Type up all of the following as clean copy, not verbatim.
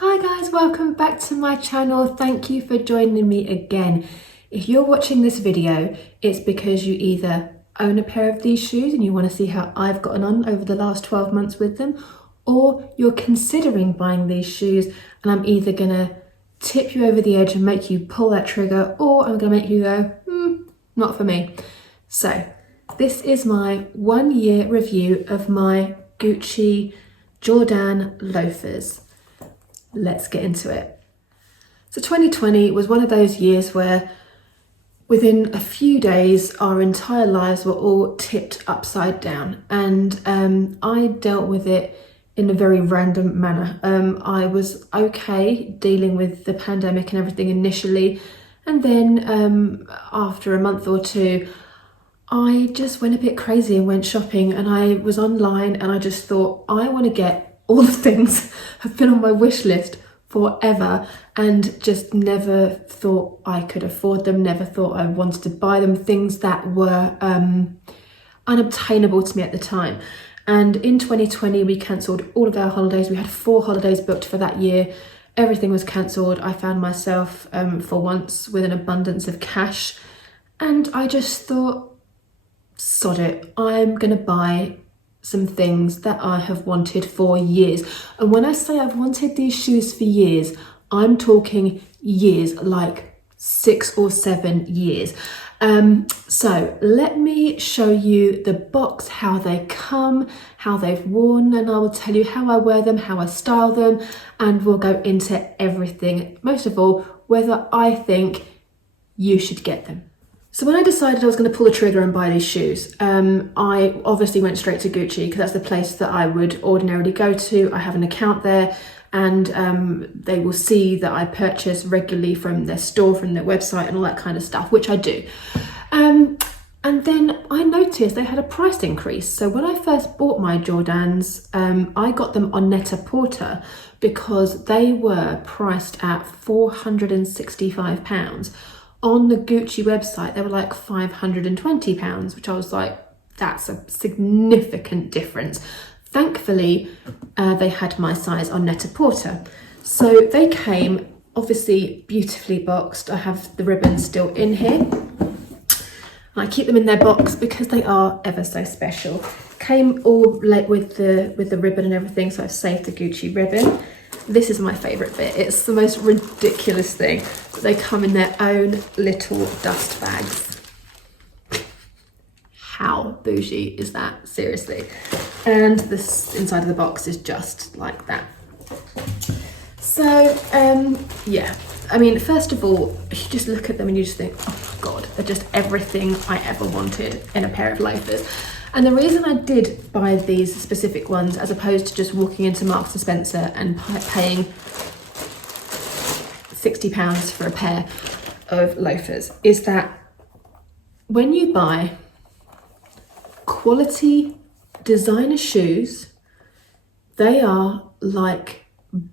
Hi guys, welcome back to my channel. Thank you for joining me again. If you're watching this video, it's because you either own a pair of these shoes and you want to see how I've gotten on over the last 12 months with them, or you're considering buying these shoes and I'm either gonna tip you over the edge and make you pull that trigger, or I'm gonna make you go, not for me. So this is my 1 year review of my Gucci Jordaan Loafers. Let's get into it. So 2020 was one of those years where within a few days our entire lives were all tipped upside down, and I dealt with it in a very random manner. I was okay dealing with the pandemic and everything initially, and then after a month or two I just went a bit crazy and went shopping, and I was online and I just thought, I want to get all the things have been on my wish list forever and just never thought I could afford them, never thought I wanted to buy them, things that were unobtainable to me at the time. And in 2020 we cancelled all of our holidays. We had 4 holidays booked for that year. Everything was cancelled. I found myself for once with an abundance of cash, and I just thought, sod it, I'm gonna buy some things that I have wanted for years. And when I say I've wanted these shoes for years, I'm talking years, like 6 or 7 years. So let me show you the box, how they come, how they've worn, and I will tell you how I wear them, how I style them, and we'll go into everything. Most of all, whether I think you should get them. So when I decided I was going to pull the trigger and buy these shoes, I obviously went straight to Gucci because that's the place that I would ordinarily go to. I have an account there, and they will see that I purchase regularly from their store, from their website and all that kind of stuff, which I do. And then I noticed they had a price increase. So when I first bought my Jordaans, I got them on Net-a-Porter because they were priced at £465. On the Gucci website, they were like £520, which I was like, that's a significant difference. Thankfully, they had my size on Net-a-Porter. So they came obviously beautifully boxed. I have the ribbons still in here. I keep them in their box because they are ever so special. Came all like with the ribbon and everything, so I've saved the Gucci ribbon. This is my favourite bit. It's the most ridiculous thing. They come in their own little dust bags. How bougie is that? Seriously. And this inside of the box is just like that. So, yeah. I mean, first of all, you just look at them and you just think, oh my God, they're just everything I ever wanted in a pair of loafers. And the reason I did buy these specific ones, as opposed to just walking into Marks and Spencer and paying £60 for a pair of loafers, is that when you buy quality designer shoes, they are like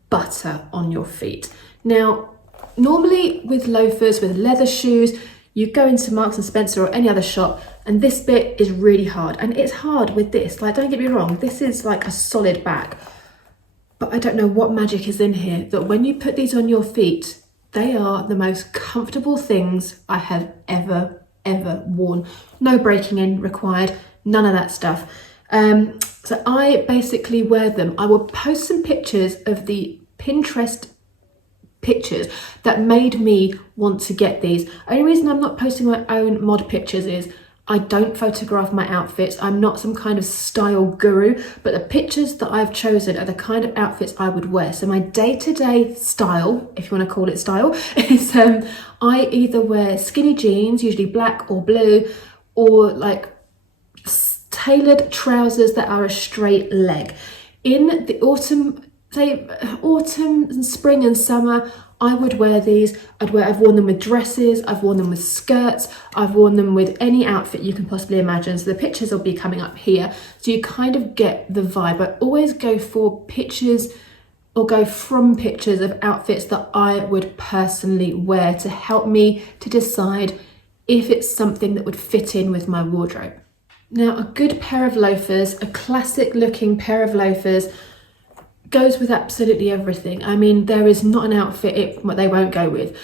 butter on your feet. Now, normally with loafers, with leather shoes, you go into Marks and Spencer or any other shop and this bit is really hard, and it's hard with this. Like, don't get me wrong, this is like a solid back, but I don't know what magic is in here that when you put these on your feet, they are the most comfortable things I have ever worn. No breaking in required, none of that stuff. So I basically wear them. I will post some pictures of the Pinterest pictures that made me want to get these. Only reason I'm not posting my own mod pictures is I don't photograph my outfits. I'm not some kind of style guru, but the pictures that I've chosen are the kind of outfits I would wear. So my day-to-day style, if you want to call it style, is I either wear skinny jeans, usually black or blue, or like tailored trousers that are a straight leg. In the autumn and spring and summer, I would wear these. I've worn them with dresses, I've worn them with skirts, I've worn them with any outfit you can possibly imagine. So the pictures will be coming up here, so you kind of get the vibe. I always go for pictures or go from pictures of outfits that I would personally wear to help me to decide if it's something that would fit in with my wardrobe. Now, a good pair of loafers, a classic looking pair of loafers, goes with absolutely everything. I mean, there is not an outfit they won't go with.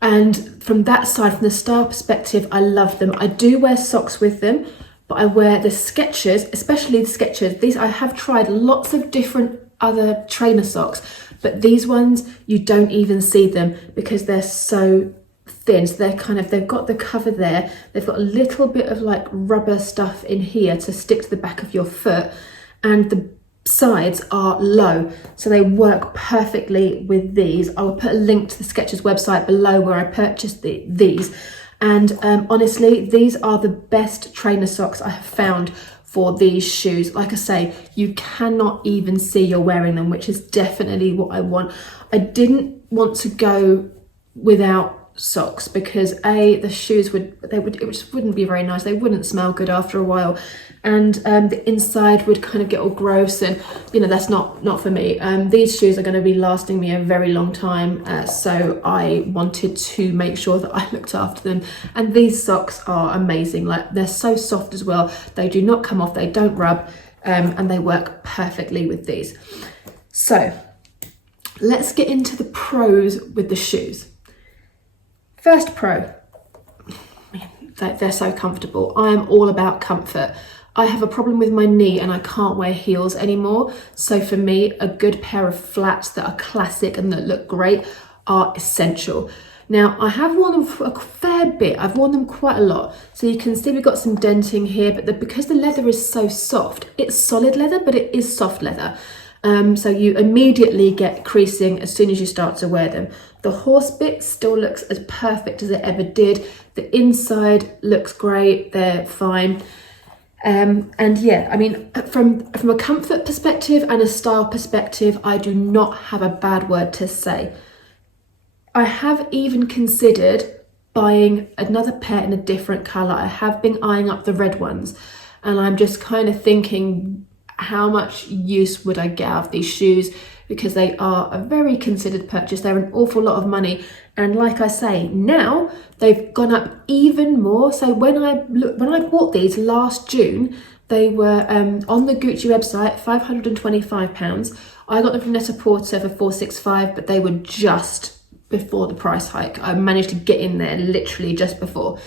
And from that side, from the style perspective, I love them. I do wear socks with them, but I wear the Skechers, especially the Skechers. These, I have tried lots of different other trainer socks, but these ones, you don't even see them because they're so thin. So they've got the cover there. They've got a little bit of like rubber stuff in here to stick to the back of your foot. And the sides are low, so they work perfectly with these. I will put a link to the Skechers website below where I purchased these. And honestly, these are the best trainer socks I have found for these shoes. Like I say, you cannot even see you're wearing them, which is definitely what I want. I didn't want to go without socks because the shoes it just wouldn't be very nice. They wouldn't smell good after a while, and the inside would kind of get all gross, and you know, that's not for me. These shoes are going to be lasting me a very long time, so I wanted to make sure that I looked after them. And these socks are amazing. Like, they're so soft as well. They do not come off, they don't rub, and they work perfectly with these. So let's get into the pros with the shoes. First pro, they're so comfortable. I am all about comfort. I have a problem with my knee and I can't wear heels anymore. So for me, a good pair of flats that are classic and that look great are essential. Now, I have worn them for a fair bit. I've worn them quite a lot. So you can see we've got some denting here, but because the leather is so soft, it's solid leather, but it is soft leather. So you immediately get creasing as soon as you start to wear them. The horse bit still looks as perfect as it ever did. The inside looks great, they're fine. And yeah, I mean, from a comfort perspective and a style perspective, I do not have a bad word to say. I have even considered buying another pair in a different colour. I have been eyeing up the red ones, and I'm just kind of thinking, how much use would I get out of these shoes? Because they are a very considered purchase. They're an awful lot of money. And like I say, now they've gone up even more. So when I bought these last June, they were on the Gucci website, £525. I got them from Net-a-Porter for £465, but they were just before the price hike. I managed to get in there literally just before.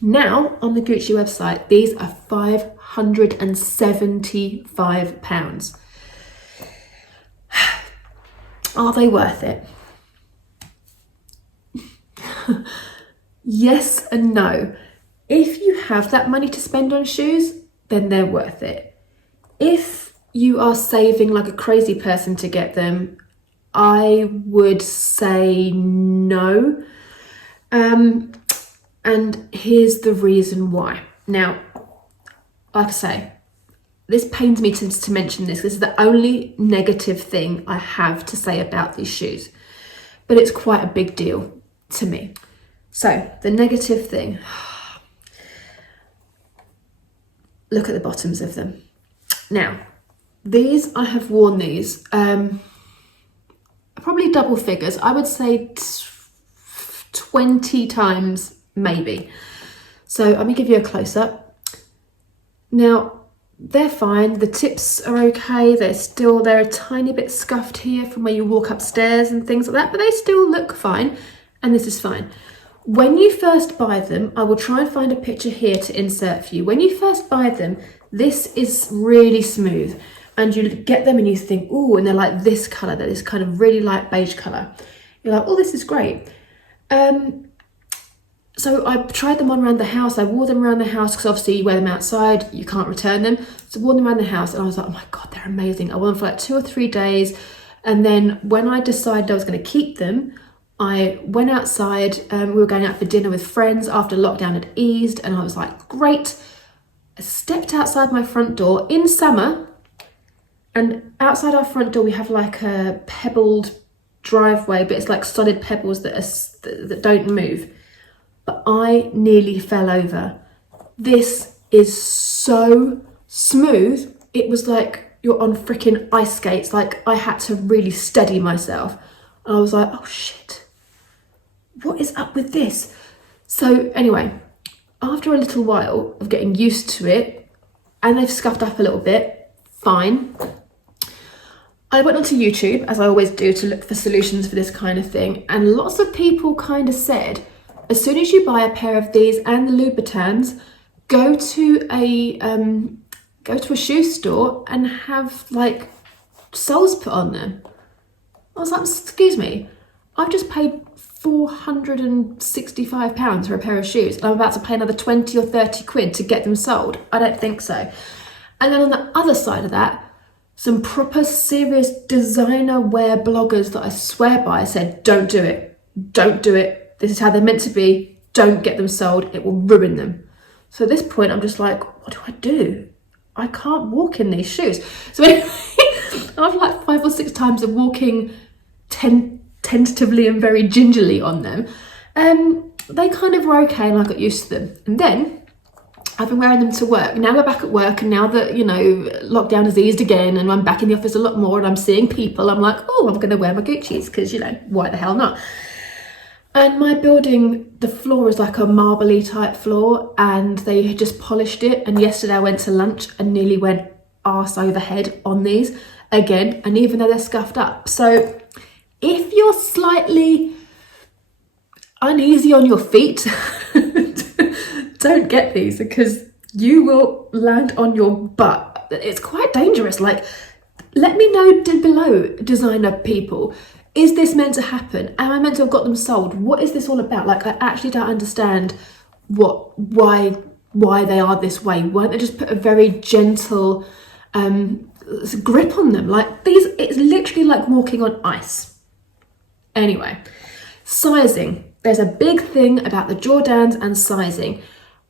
Now on the Gucci website, these are £575. Are they worth it? Yes and no. If you have that money to spend on shoes, then they're worth it. If you are saving like a crazy person to get them, I would say no. And here's the reason why. Now, like I say, this pains me to mention this. This is the only negative thing I have to say about these shoes, but it's quite a big deal to me. So the negative thing, look at the bottoms of them. Now, I have worn these probably double figures. I would say 20 times maybe. So let me give you a close up. Now, they're fine. The tips are okay. They're a tiny bit scuffed here from where you walk upstairs and things like that, but they still look fine. And this is fine. When you first buy them, I will try and find a picture here to insert for you. When you first buy them, this is really smooth. And you get them and you think, ooh, and they're like this colour, they're this kind of really light beige colour. You're like, oh, this is great. So I tried them on around the house. I wore them around the house because obviously you wear them outside, you can't return them. So I wore them around the house and I was like, oh my God, they're amazing. I wore them for like 2 or 3 days. And then when I decided I was going to keep them, I went outside. We were going out for dinner with friends after lockdown had eased. And I was like, great. I stepped outside my front door in summer. And outside our front door, we have like a pebbled driveway, but it's like solid pebbles that don't move. But I nearly fell over. This is so smooth. It was like you're on freaking ice skates. Like, I had to really steady myself. And I was like, oh shit, what is up with this? So anyway, after a little while of getting used to it, and they've scuffed up a little bit, fine, I went onto YouTube, as I always do, to look for solutions for this kind of thing, and lots of people kind of said, as soon as you buy a pair of these and the Louboutins, go to a shoe store and have like soles put on them. I was like, excuse me, I've just paid £465 for a pair of shoes and I'm about to pay another 20 or 30 quid to get them sold. I don't think so. And then on the other side of that, some proper serious designer wear bloggers that I swear by said, don't do it, don't do it. This is how they're meant to be. Don't get them sold. It will ruin them. So at this point, I'm just like, what do? I can't walk in these shoes. So anyway, I've like 5 or 6 times of walking tentatively and very gingerly on them. They kind of were okay and I got used to them. And then I've been wearing them to work. Now we're back at work, and now that, you know, lockdown has eased again and I'm back in the office a lot more and I'm seeing people, I'm like, oh, I'm going to wear my Gucci's because, you know, why the hell not? And my building, the floor is like a marbly type floor and they had just polished it. And yesterday I went to lunch and nearly went arse over head on these again. And even though they're scuffed up. So if you're slightly uneasy on your feet, don't get these because you will land on your butt. It's quite dangerous. Like, let me know down below, designer people. Is this meant to happen? Am I meant to have got them sold? What is this all about? Like, I actually don't understand why they are this way. Why don't they just put a very gentle grip on them? Like these, it's literally like walking on ice. Anyway, sizing. There's a big thing about the Jordans and sizing.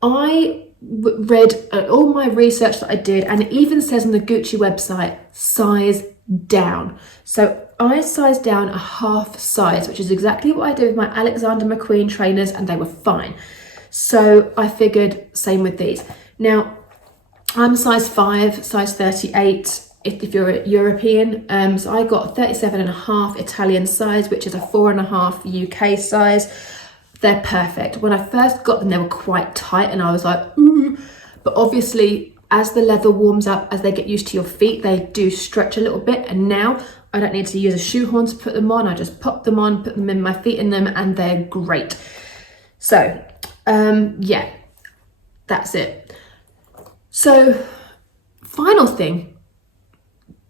I read all my research that I did, and it even says on the Gucci website, size down. So I sized down a half size, which is exactly what I did with my Alexander McQueen trainers, and they were fine. So I figured same with these. Now, I'm size 5, size 38 if you're European. So I got 37.5 Italian size, which is a 4.5 UK size. They're perfect. When I first got them, they were quite tight and I was like, ooh. But obviously, as the leather warms up, as they get used to your feet, they do stretch a little bit. And now I don't need to use a shoehorn to put them on. I just pop them on, put them in my feet in them, and they're great. So, yeah, that's it. So, final thing.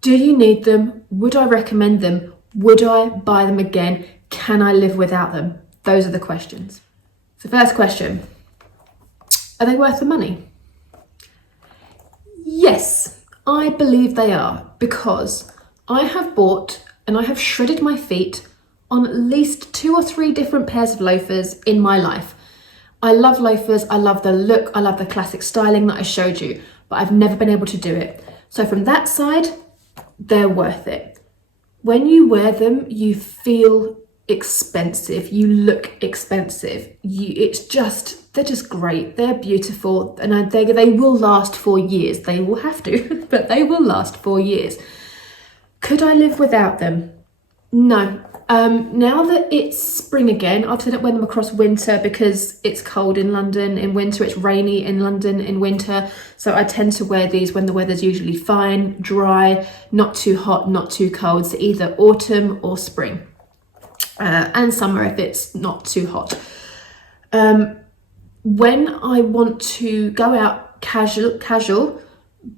Do you need them? Would I recommend them? Would I buy them again? Can I live without them? Those are the questions. So first question, are they worth the money? Yes, I believe they are, because I have bought and I have shredded my feet on at least 2 or 3 different pairs of loafers in my life. I love loafers, I love the look, I love the classic styling that I showed you, but I've never been able to do it. So from that side, they're worth it. When you wear them, you feel expensive, you look expensive, they're just great, they're beautiful, and they will last for years. They will have to, but they will last for years. Could I live without them? No. Now that it's spring again, I've tend to wear them across winter because it's cold in London in winter, it's rainy in London in winter, so I tend to wear these when the weather's usually fine, dry, not too hot, not too cold, so either autumn or spring. And summer if it's not too hot. When I want to go out casual,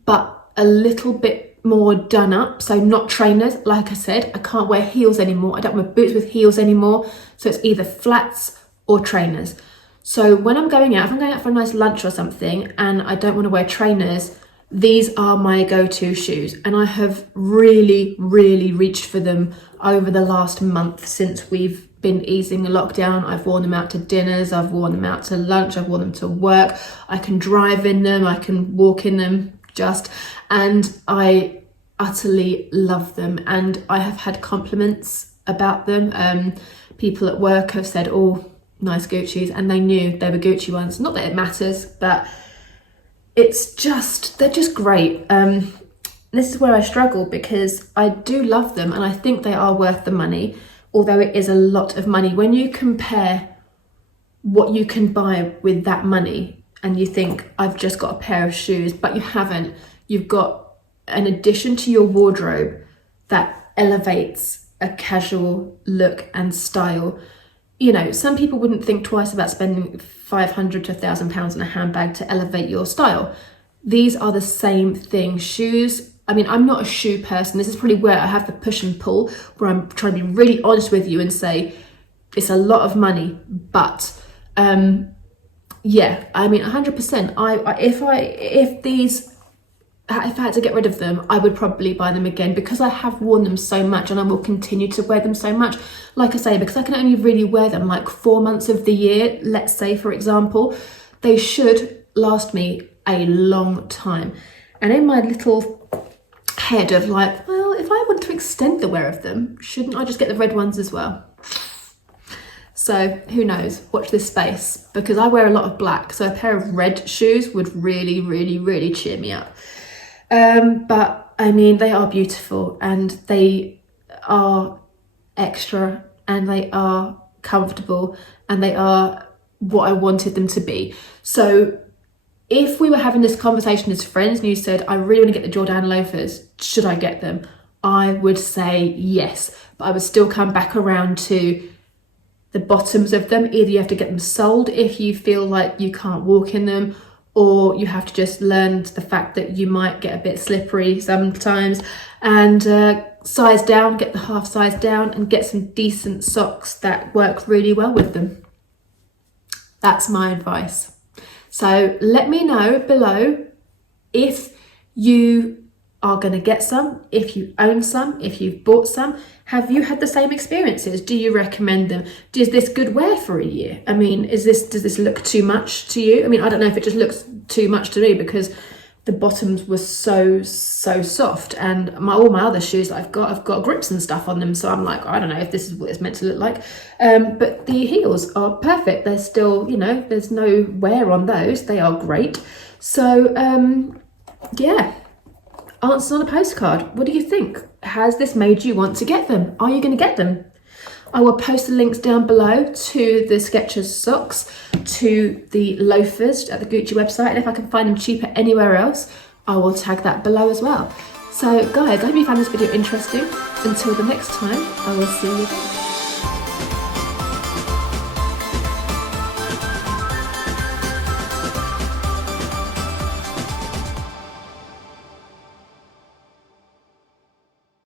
but a little bit more done up, so not trainers, like I said, I can't wear heels anymore. I don't wear boots with heels anymore, so it's either flats or trainers. So when I'm going out, if I'm going out for a nice lunch or something and I don't want to wear trainers, these are my go-to shoes, and I have really reached for them over the last month since we've been easing the lockdown. I've worn them out to dinners, I've worn them out to lunch, I've worn them to work. I can drive in them, I can walk in them and I utterly love them, and I have had compliments about them. People at work have said, oh, nice Gucci's, and they knew they were Gucci ones. Not that it matters, but they're just great. This is where I struggle because I do love them and I think they are worth the money, although it is a lot of money. When you compare what you can buy with that money and you think, I've just got a pair of shoes, but you haven't. You've got an addition to your wardrobe that elevates a casual look and style. You know, some people wouldn't think twice about spending £500 to £1,000 on a handbag to elevate your style. These are the same thing. Shoes, I mean, I'm not a shoe person. This is probably where I have the push and pull, where I'm trying to be really honest with you and say, it's a lot of money, but yeah, I mean, 100%. If I had to get rid of them, I would probably buy them again, because I have worn them so much and I will continue to wear them so much. Like I say, because I can only really wear them like 4 months of the year, let's say, for example, they should last me a long time. And in my little head of like, well, if I want to extend the wear of them, shouldn't I just get the red ones as well? So who knows, watch this space, because I wear a lot of black, so a pair of red shoes would really, really, really cheer me up. But I mean, they are beautiful and they are extra and they are comfortable and they are what I wanted them to be. So if we were having this conversation as friends and you said, I really want to get the Jordaan Loafers, should I get them? I would say yes, but I would still come back around to the bottoms of them. Either you have to get them soled if you feel like you can't walk in them, or you have to just learn the fact that you might get a bit slippery sometimes, and size down, get the half size down and get some decent socks that work really well with them. That's my advice. So let me know below if you are going to get some, if you own some, if you've bought some. Have you had the same experiences? Do you recommend them? Is this good wear for a year? I mean, does this look too much to you? I mean, I don't know if it just looks too much to me, because the bottoms were so soft, and all my other shoes that I've got grips and stuff on them, so I'm like, I don't know if this is what it's meant to look like. But the heels are perfect. They're still, you know, there's no wear on those. They are great. So yeah, answers on a postcard. What do you think? Has this made you want to get them? Are you going to get them? I will post the links down below to the Skechers socks, to the loafers at the Gucci website, and if I can find them cheaper anywhere else, I will tag that below as well. So guys, I hope you found this video interesting. Until the next time, I will see you again.